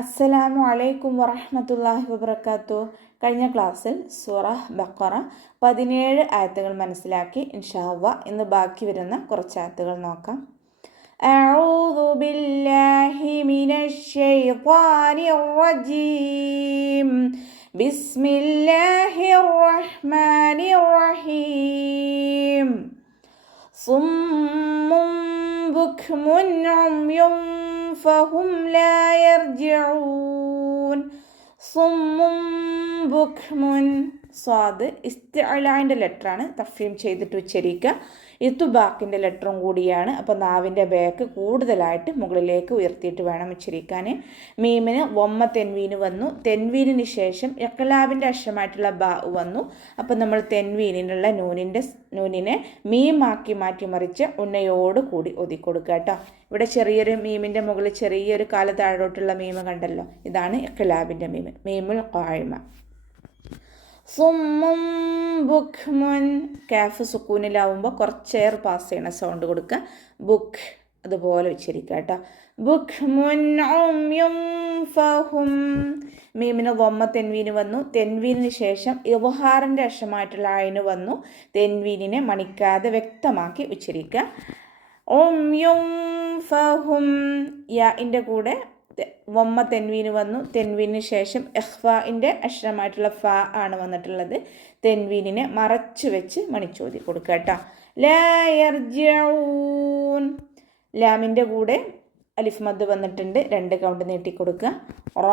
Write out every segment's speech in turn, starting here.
അസ്സലാമു അലൈക്കും വറഹ്മത്തുള്ളാഹി വബറകാതുഹു. കഴിഞ്ഞ ക്ലാസ്സിൽ സൂറ ബഖറ 17 ആയത്തുകൾ മനസ്സിലാക്കി. ഇൻഷാ അല്ലാഹ് ഇന്ന് ബാക്കി വരുന്ന കുറച്ച് ആയത്തുകൾ നോക്കാം. അഊദു ബില്ലാഹി മിനശ് ശൈത്വാനിർ റജീം. ബിസ്മില്ലാഹിർ റഹ്മാനിർ റഹീം. സുമ്മുൻ ബുക്മുൻ ഉംയും فهم لا يرجعون. صم بكم സ്വാദ് ഇസ്തിഅലാൻ്റെ ലെറ്ററാണ് തഫ്ഹീം ചെയ്തിട്ട് ഉച്ചരിക്കുക. ഇത്തുബാക്കിൻ്റെ ലെറ്ററും കൂടിയാണ്. അപ്പോൾ നാവിൻ്റെ ബാക്ക് കൂടുതലായിട്ട് മുകളിലേക്ക് ഉയർത്തിയിട്ട് വേണം ഉച്ചരിക്കാൻ. മീമിന് വമ്മ തെൻവീന് വന്നു. തെൻവീനിന് ശേഷം ഇഖ്ലാബിൻ്റെ അക്ഷരമായിട്ടുള്ള ബ വന്നു. അപ്പോൾ നമ്മൾ തെൻവീനിനുള്ള നൂനിനെ മീമാക്കി മാറ്റിമറിച്ച് ഉന്നയോട് കൂടി ഒതുക്കൊടുക്കുക കേട്ടോ. ഇവിടെ ചെറിയൊരു മീമിൻ്റെ മുകളിൽ ചെറിയൊരു കാല താഴോട്ടുള്ള മീമ് കണ്ടല്ലോ, ഇതാണ് ഇഖ്ലാബിൻ്റെ മീമ്, മീമുൽ ഖായിമ. സുമ്മുൻ ബുക്മുൻ കാഫ് സുക്കൂനിലാവുമ്പോൾ കുറച്ചേർ പാസ് ചെയ്യണ സൗണ്ട് കൊടുക്കുക. ബുക്ക് അതുപോലെ ഉച്ചരിക്കുക കേട്ടോ. ബുക്മുൻ ഉംയും ഫഹും. മീമിന് വമ്മ തെൻവീന് വന്നു. തെൻവീനിന് ശേഷം ഇദ്ഹാറിൻ്റെ അക്ഷരമായിട്ടുള്ള അയിന് വന്നു. തെൻവീനിനെ മണിക്കാതെ വ്യക്തമാക്കി ഉച്ചരിക്കുക. ഉംയും ഫഹും. യാഇൻ്റെ കൂടെ വമ്മ തെൻവീന് വന്നു. തെൻവീനിന് ശേഷം ഇഖ്ഫാഇൻ്റെ അക്ഷരമായിട്ടുള്ള ഫ ആണ് വന്നിട്ടുള്ളത്. തെൻവീനിനെ മറച്ചു വെച്ച് മണിച്ചോതി കൊടുക്കുക കേട്ടോ. ലാ യർജിഊൻ. ലാമിൻ്റെ കൂടെ അലിഫ് മദ് വന്നിട്ടുണ്ട്, 2 കൗണ്ട് നീട്ടി കൊടുക്കുക. റ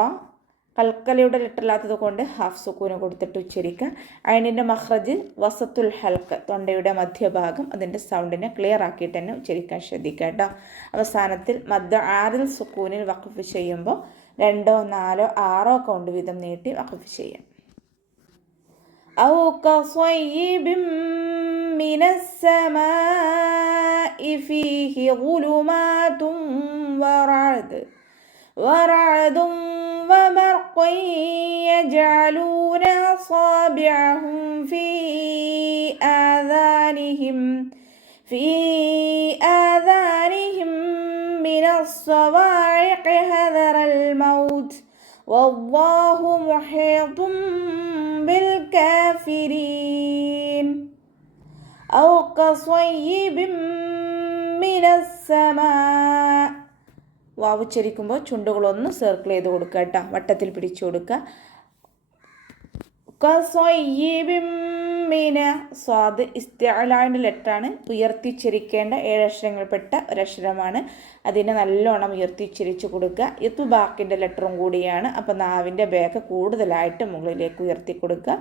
കൽക്കലയുടെ ലെറ്ററില്ലാത്തത് കൊണ്ട് ഹാഫ് സുക്കൂന് കൊടുത്തിട്ട് ഉച്ചരിക്കുക. അയിനിൻ്റെ മഖ്റജ് വസത്തുൽ ഹൽക്ക്, തൊണ്ടയുടെ മധ്യഭാഗം, അതിൻ്റെ സൗണ്ടിനെ ക്ലിയർ ആക്കിയിട്ട് തന്നെ ഉച്ചരിക്കാൻ ശ്രദ്ധിക്കുക കേട്ടോ. അവസാനത്തിൽ മദ് ആറിൽ സുക്കൂനിൽ വഖഫ് ചെയ്യുമ്പോൾ 2, 4, 6 കൗണ്ട് വീതം നീട്ടി വഖഫ് ചെയ്യാം. ഔ കസ്വയ്യിബിൻ മിനസ് സമാഇ ഫീഹി ളുലുമാതുൻ ورعد وبرق يجعلون أصابعهم في آذانهم من الصواعق حذر الموت والله محيط بالكافرين. أو كصيب من السماء. വാവുച്ചരിക്കുമ്പോൾ ചുണ്ടുകളൊന്ന് സർക്കിൾ ചെയ്ത് കൊടുക്കുക കേട്ടോ, വട്ടത്തിൽ പിടിച്ചു കൊടുക്കുക. സ്വാദ് ഇസ്തിഅലാൻ്റെ ലെറ്ററാണ്, ഉയർത്തിച്ചരിക്കേണ്ട 7 അക്ഷരങ്ങൾപ്പെട്ട ഒരക്ഷരമാണ്. അതിനെ നല്ലോണം ഉയർത്തിച്ചരിച്ച് കൊടുക്കുക. ഇത്തുബാക്കിൻ്റെ ലെറ്ററും കൂടിയാണ്. അപ്പോൾ നാവിൻ്റെ ബാക്ക് കൂടുതലായിട്ട് മുകളിലേക്ക് ഉയർത്തി കൊടുക്കുക.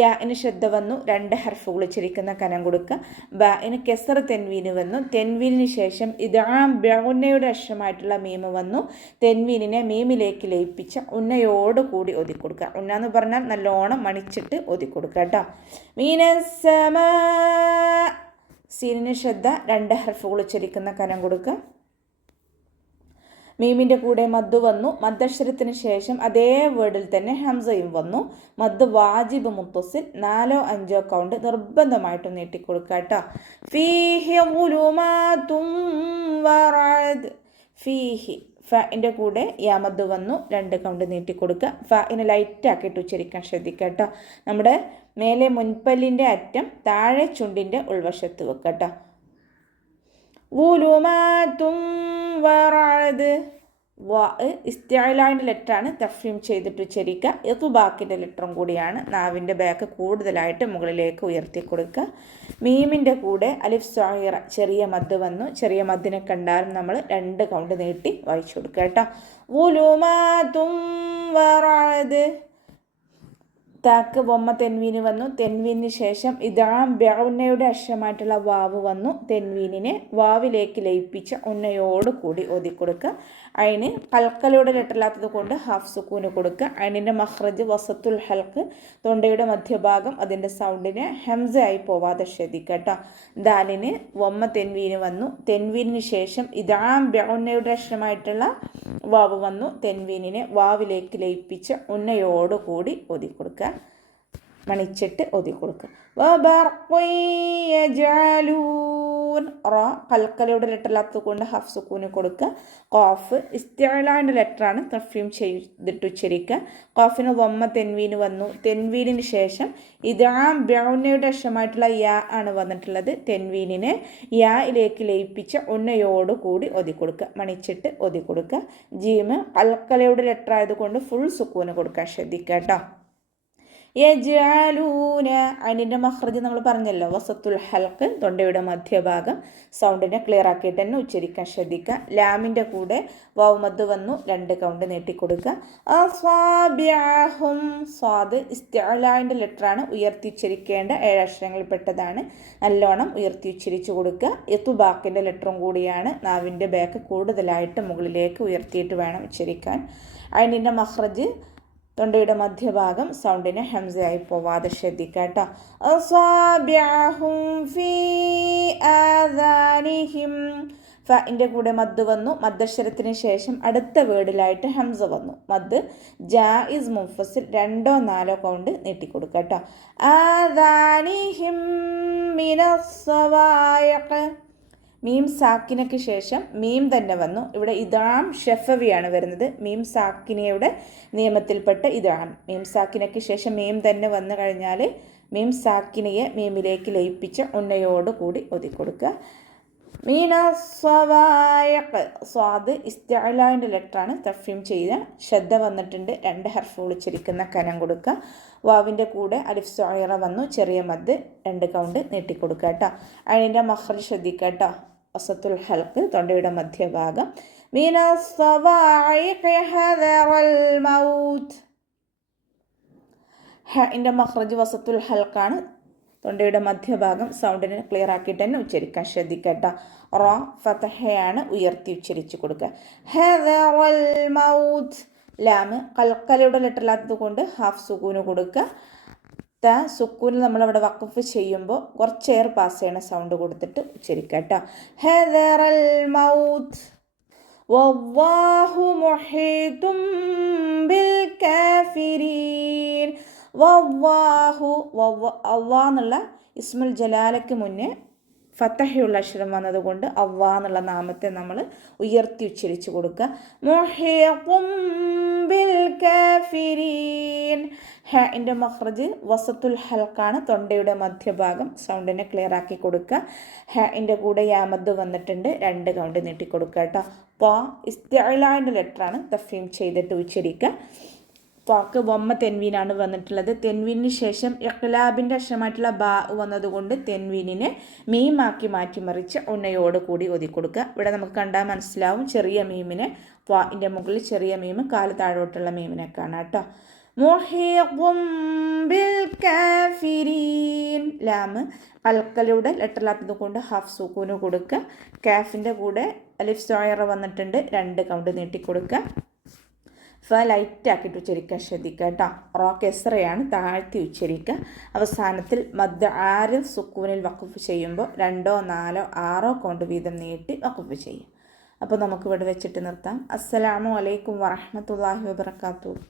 യാഇന് ശ്രദ്ധ വന്നു, 2 ഹർഫുകൾ ഉച്ചരിക്കുന്ന കനം കൊടുക്കുക. ബഇന് കെസർ തെൻവീന് വന്നു. തെൻവീനിന് ശേഷം ഇദ്ഗാം ബഉന്നയുടെ അക്ഷരമായിട്ടുള്ള മീമ് വന്നു. തെൻവീനിനെ മീമിലേക്ക് ലയിപ്പിച്ച ഉന്നയോട് കൂടി ഒതുക്കൊടുക്കുക. ഉന്ന എന്ന് പറഞ്ഞാൽ നല്ലോണം മണിച്ചിട്ട് ഒതുക്കൊടുക്കുക കേട്ടോ. മീനസ്സമാ. സീനിന് ശ്രദ്ധ, 2 ഹർഫുകൾ ഉച്ചരിക്കുന്ന കനം കൊടുക്കുക. മീമിൻ്റെ കൂടെ മദ് വന്നു. മദ്ദക്ഷരത്തിന് ശേഷം അതേ വേർഡിൽ തന്നെ ഹംസയും വന്നു. മദ് വാജിബ് മുത്തസിൽ 4, 5 കൗണ്ട് നിർബന്ധമായിട്ടും നീട്ടിക്കൊടുക്കുക കേട്ടോ. ഫീഹി ളുലുമാതുൻ വറഅദ്. ഫീഹി ഫഇൻ്റെ കൂടെ യാമദ് വന്നു, 2 കൗണ്ട് നീട്ടിക്കൊടുക്കുക. ഫഇനെ ലൈറ്റാക്കിയിട്ട് ഉച്ചരിക്കാൻ ശ്രദ്ധിക്കുക കേട്ടോ. നമ്മുടെ മേലെ മുൻപല്ലിൻ്റെ അറ്റം താഴെ ചുണ്ടിൻ്റെ ഉൾവശത്ത് വെക്കുക കേട്ടോ. ളുലുമാതുൻ വറഅദ്. ഇസ്തിഅലാൻ്റെ ലെറ്ററാണ്, തഫ്ഹീം ചെയ്തിട്ട് ഉച്ചരിക്കുക. ഇത്ബാക്കിൻ്റെ ലെറ്ററും കൂടിയാണ്. നാവിൻ്റെ ബാക്ക് കൂടുതലായിട്ട് മുകളിലേക്ക് ഉയർത്തി കൊടുക്കുക. മീമിൻ്റെ കൂടെ അലിഫ് സാഹിറ ചെറിയ മദ് വന്നു. ചെറിയ മദ്ദിനെ കണ്ടാലും നമ്മൾ 2 കൗണ്ട് നീട്ടി വായിച്ചു കൊടുക്കുക കേട്ടോ. ളുലുമാതുൻ വറഅദ്. താക്ക് വമ്മ തെൻവീന് വന്നു. തെൻവീനിന് ശേഷം ഇദ്ഗാം ബഉന്നയുടെ അക്ഷരമായിട്ടുള്ള വാവ് വന്നു. തെൻവീനിനെ വാവിലേക്ക് ലയിപ്പിച്ച ഉന്നയോട് കൂടി ഓതിക്കൊടുക്കുക. അയിന് കൽക്കലയുടെ ലെറ്ററില്ലാത്തത് കൊണ്ട് ഹാഫ് സുക്കൂന് കൊടുക്കുക. അയിനിൻ്റെ മഖ്റജ് വസത്തുൽ ഹൽക്ക്, തൊണ്ടയുടെ മധ്യഭാഗം, അതിൻ്റെ സൗണ്ടിനെ ഹംസ ആയി പോവാതെ ശ്രദ്ധിക്കുക കേട്ടോ. ദാലിന് വമ്മ തെൻവീന് വന്നു. തെൻവീനിന് ശേഷം ഇദ്ഗാം ബഉന്നയുടെ അക്ഷരമായിട്ടുള്ള വാവ് വന്നു. തെൻവീനിനെ വാവിലേക്ക് ലയിപ്പിച്ച ഉന്നയോട് കൂടി ഓതിക്കൊടുക്കുക, മണിച്ചിട്ട് ഒതുക്കി കൊടുക്കുക. സുക്കൂൻ റ കൽക്കലയുടെ ലെറ്ററില്ലാത്തത് കൊണ്ട് ഹാഫ് സുക്കൂന് കൊടുക്കുക. ഖാഫ് ഇസ്തിഅലാൻ്റെ ലെറ്ററാണ്, തഫ്വീം ചെയ്തിട്ട് ഉച്ചരിക്കുക. ഖാഫിന് വമ്മ തെൻവീന് വന്നു. തെൻവീനിന് ശേഷം ഇദ്ഗാം ബിഉന്നയുടെ അക്ഷരമായിട്ടുള്ള യാ ആണ് വന്നിട്ടുള്ളത്. തെൻവീനിനെ യായിലേക്ക് ലയിപ്പിച്ച ഉന്നയോട് കൂടി ഒതി കൊടുക്കുക, മണിച്ചിട്ട് ഒതി കൊടുക്കുക. ജീമ് കൽക്കലയുടെ ലെറ്റർ ആയതുകൊണ്ട് ഫുൾ സുക്കൂന് കൊടുക്കാൻ ശ്രദ്ധിക്കുക കേട്ടോ. യജ്അലൂന അതിൻ്റെ മഖ്റജ് നമ്മൾ പറഞ്ഞല്ലോ, വസത്തുൽ ഹൽക്ക് തൊണ്ടയുടെ മധ്യഭാഗം. സൗണ്ടിനെ ക്ലിയർ ആക്കിയിട്ട് തന്നെ ഉച്ചരിക്കാൻ ശ്രദ്ധിക്കുക. ലാമിൻ്റെ കൂടെ വൗമദ് വന്നു, 2 കൗണ്ട് നീട്ടിക്കൊടുക്കുക. അസ്വാബിഅഹും സ്വാദ് ഇസ്തിഅലാൻ്റെ ലെറ്ററാണ്, ഉയർത്തി ഉച്ചരിക്കേണ്ട 7 അക്ഷരങ്ങളിൽപ്പെട്ടതാണ്. നല്ലോണം ഉയർത്തി ഉച്ചരിച്ചു കൊടുക്കുക. ഇത്തുബാക്കിൻ്റെ ലെറ്ററും കൂടിയാണ്. നാവിൻ്റെ ബാക്ക് കൂടുതലായിട്ട് മുകളിലേക്ക് ഉയർത്തിയിട്ട് വേണം ഉച്ചരിക്കാൻ. അതിൻ്റെ മഖ്റജ് തൊണ്ടയുടെ മധ്യഭാഗം, സൗണ്ടിന് ഹംസയായി പോവാതെ ശ്രദ്ധിക്കുക കേട്ടോ. അസ്വാബിഅഹും ഫീ ആദാനിഹിം ഫഇൻ്റെ കൂടെ മദ് വന്നു. മദ്ദക്ഷരത്തിന് ശേഷം അടുത്ത വേർഡിലായിട്ട് ഹംസ വന്നു. മദ് ജായിസ് മുഫസ്സിൽ 2ഓ 4ഓ കൗണ്ട് നീട്ടിക്കൊടുക്കുക കേട്ടോ. ആദാനിഹിം മിനസ്സവായിഖ് മീം സാക്കിനയ്ക്ക് ശേഷം മീം തന്നെ വന്നു. ഇവിടെ ഇദ്ഗാം ഷഫവിയാണ് വരുന്നത്. മീം സാക്കിനയുടെ നിയമത്തിൽപ്പെട്ട ഇദ്ഗാം. മീം സാക്കിനയ്ക്ക് ശേഷം മീം തന്നെ വന്നു കഴിഞ്ഞാൽ മീം സാക്കിനയെ മീമിലേക്ക് ലയിപ്പിച്ച ഉന്നയോട് കൂടി ഒതിക്കൊടുക്കുക. മീനസ്സവായിഖ് സ്വാദ് ഇസ്തിഅലാൻ്റെ ലെറ്ററാണ്, തഫ്വീം ചെയ്ത ശ്രദ്ധ വന്നിട്ടുണ്ട്. 2 ഹർഫ് ഉച്ചരിക്കുന്ന കനം കൊടുക്കുക. വാവിൻ്റെ കൂടെ അലിഫ് സോയിറ വന്നു, ചെറിയ മദ് 2 കൗണ്ട് നീട്ടിക്കൊടുക്കുക കേട്ടോ. അതിൻ്റെ മഖ്റജ് ശ്രദ്ധിക്കുക കേട്ടോ. വസത്തുൽ ഹൽക്ക് തൊണ്ടയുടെ മധ്യഭാഗം. മിനസ്സവായിഖി ഹദറൽ മൗത്ത് ഹഇൻ്റെ മഖ്റജ് വസത്തുൽ ഹൽക്കാണ്, തൊണ്ടയുടെ മധ്യഭാഗം. സൗണ്ടിനെ ക്ലിയർ ആക്കിയിട്ട് തന്നെ ഉച്ചരിക്കാൻ ശ്രദ്ധിക്കട്ടോ. റ ഫതഹയാണ്, ഉയർത്തി ഉച്ചരിച്ചു കൊടുക്കുക. ഹദറൽ മൗത്ത് ലാമ് കൽക്കലയുടെ ലെറ്ററില്ലാത്തത് കൊണ്ട് ഹാഫ് സുക്കൂന് കൊടുക്കുക. ത സുക്കൂന് നമ്മളവിടെ വഖഫ് ചെയ്യുമ്പോൾ കുറച്ച് എയർ പാസ് ചെയ്യണ സൗണ്ട് കൊടുത്തിട്ട് ഉച്ചരിക്കുക കേട്ടോ. ഹദറൽ മൗത്ത് വല്ലാഹു മുഹീതും ബിൽ കാഫിരീൻ. വല്ലാഹു അള്ളാഹ് എന്നുള്ള ഇസ്മുൽ ജലാലയ്ക്ക് മുന്നേ ഫത്തഹയുള്ള അക്ഷരം വന്നതുകൊണ്ട് അള്ളാഹ് എന്നുള്ള നാമത്തെ നമ്മൾ ഉയർത്തി ഉച്ചരിച്ചു കൊടുക്കുക. മുഹീതും ബിൽ കാഫിരീൻ ഹഇൻ്റെ മഖ്റജ് വസത്തുൽ ഹൽക്കാണ്, തൊണ്ടയുടെ മധ്യഭാഗം. സൗണ്ടിനെ ക്ലിയർ ആക്കി കൊടുക്കുക. ഹഇൻ്റെ കൂടെ യാമദ് വന്നിട്ടുണ്ട്, 2 കൗണ്ട് നീട്ടിക്കൊടുക്കുക കേട്ടോ. ത്വാ ഇസ്തിഅലാൻ്റെ ലെറ്ററാണ്, തഫ്വീം ചെയ്തിട്ട് ഉച്ചരിക്കുക. ത്വാക്ക് വമ്മ തെൻവീനാണ് വന്നിട്ടുള്ളത്. തെൻവീനിന് ശേഷം ഇഖ്ലാബിൻ്റെ അക്ഷരമായിട്ടുള്ള ബാ വന്നതുകൊണ്ട് തെൻവീനിനെ മീമാക്കി മാറ്റിമറിച്ച് ഉന്നയോട് കൂടി ഒതിക്കൊടുക്കുക. ഇവിടെ നമുക്ക് കണ്ടാൽ മനസ്സിലാവും, ചെറിയ മീമിനെ ത്വാഇൻ്റെ മുകളിൽ ചെറിയ മീമ്, കാല് താഴോട്ടുള്ള മീമിനെ കാണാം കേട്ടോ. മുഹീതും ബിൽ കാഫിരീൻ ലാമ് കൽക്കലയുടെ ലെറ്ററില്ലാത്തത് കൊണ്ട് ഹാഫ് സുക്കൂന് കൊടുക്കുക. കാഫിൻ്റെ കൂടെ അലിഫ് സോയിറ വന്നിട്ടുണ്ട്, 2 കൗണ്ട് നീട്ടിക്കൊടുക്കുക. ലൈറ്റ് ആക്കിയിട്ട് ഉച്ചരിക്കാൻ ശ്രദ്ധിക്കുക കേട്ടോ. റോ കെസ്റയാണ്, താഴ്ത്തി ഉച്ചരിക്കുക. അവസാനത്തിൽ മദ് ആരിൽ സുക്കൂനിൽ വഖഫ് ചെയ്യുമ്പോൾ 2ഓ 4ഓ 6ഓ കൗണ്ട് വീതം നീട്ടി വഖഫ് ചെയ്യും. അപ്പോൾ നമുക്കിവിടെ വെച്ചിട്ട് നിർത്താം. അസ്സലാമു അലൈക്കും വറഹ്മത്തുള്ളാഹി വബറകാതുഹു.